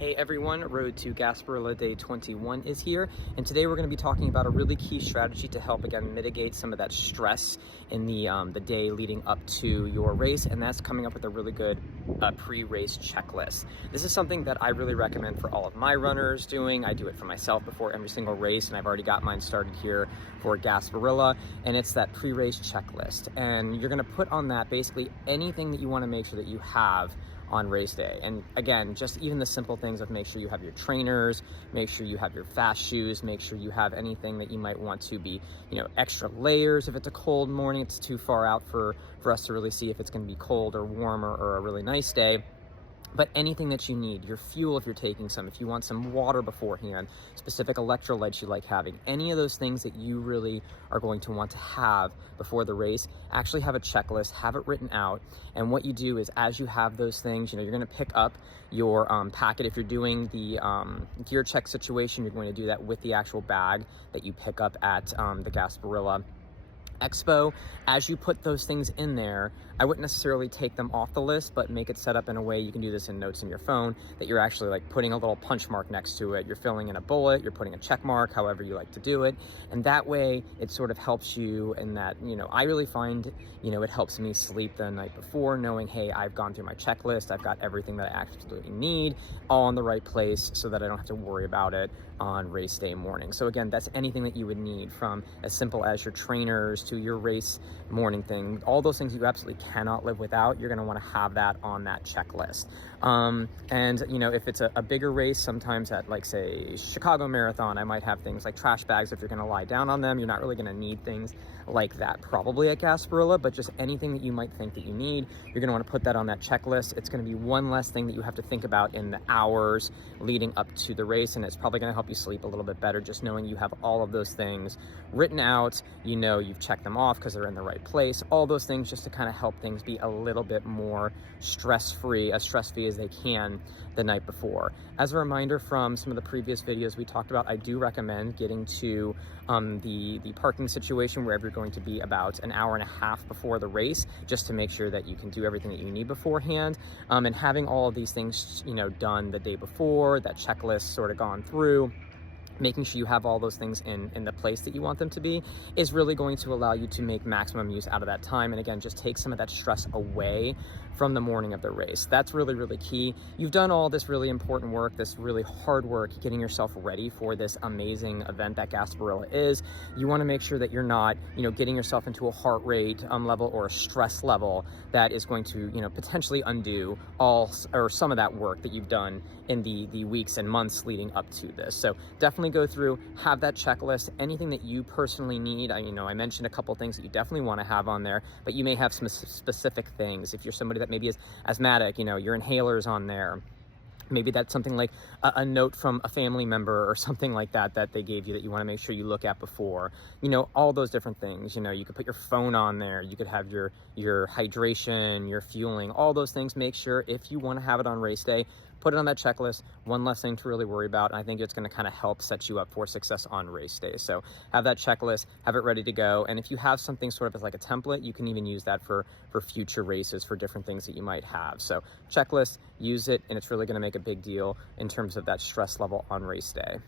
Hey everyone, Road to Gasparilla Day 21 is here, and today we're going to be talking about a really key strategy to help, again, mitigate some of that stress in the day leading up to your race, and that's coming up with a really good pre-race checklist. This is something that I really recommend for all of my runners doing. I do it for myself before every single race, and I've already got mine started here for Gasparilla, and it's that pre-race checklist. And you're going to put on that basically anything that you want to make sure that you have on race day. And again, just even the simple things of make sure you have your trainers, make sure you have your fast shoes, make sure you have anything that you might want to be, extra layers if it's a cold morning. It's too far out for us to really see if it's going to be cold or warm or a really nice day. But anything that you need, your fuel if you're taking some, if you want some water beforehand, specific electrolytes you like having, any of those things that you really are going to want to have before the race, actually have a checklist, have it written out. And what you do is as you have those things, you're going to pick up your packet. If you're doing the gear check situation, you're going to do that with the actual bag that you pick up at the Gasparilla Expo. As you put those things in there, I wouldn't necessarily take them off the list, but make it set up in a way you can do this in notes in your phone, that you're actually like putting a little punch mark next to it. You're filling in a bullet, you're putting a check mark, however you like to do it. And that way it sort of helps you in that, I really find, it helps me sleep the night before knowing, hey, I've gone through my checklist. I've got everything that I absolutely need all in the right place so that I don't have to worry about it on race day morning. So again, that's anything that you would need, from as simple as your trainers to your race morning thing. All those things you absolutely cannot live without. You're going to want to have that on that checklist. And if it's a bigger race, sometimes at, like, say, Chicago Marathon, I might have things like trash bags if you're going to lie down on them. You're not really going to need things like that probably at Gasparilla, but just anything that you might think that you need, you're going to want to put that on that checklist. It's going to be one less thing that you have to think about in the hours leading up to the race, and it's probably going to help you sleep a little bit better just knowing you have all of those things written out. You've checked them off because they're in the right place. All those things just to kind of help things be a little bit more stress-free, as stress-free as they can the night before. As a reminder from some of the previous videos we talked about, I do recommend getting to the parking situation wherever you're going to be about an hour and a half before the race, just to make sure that you can do everything that you need beforehand. And having all of these things, done the day before, that checklist sort of gone through, making sure you have all those things in the place that you want them to be, is really going to allow you to make maximum use out of that time. And again, just take some of that stress away from the morning of the race. That's really, really key. You've done all this really important work, this really hard work, getting yourself ready for this amazing event that Gasparilla is. You want to make sure that you're not, getting yourself into a heart rate level or a stress level that is going to, potentially undo all or some of that work that you've done in the weeks and months leading up to this. So definitely go through, have that checklist, anything that you personally need. I mentioned a couple things that you definitely want to have on there, but you may have some specific things. If you're somebody that maybe is asthmatic, your inhalers on there. Maybe that's something like a note from a family member or something like that they gave you that you want to make sure you look at before. All those different things. You could put your phone on there. You could have your hydration, your fueling, all those things. Make sure, if you want to have it on race day, put it on that checklist. One less thing to really worry about. And I think it's going to kind of help set you up for success on race day. So have that checklist, have it ready to go. And if you have something sort of as like a template, you can even use that for future races, for different things that you might have. So checklist, use it, and it's really going to make a big deal in terms of that stress level on race day.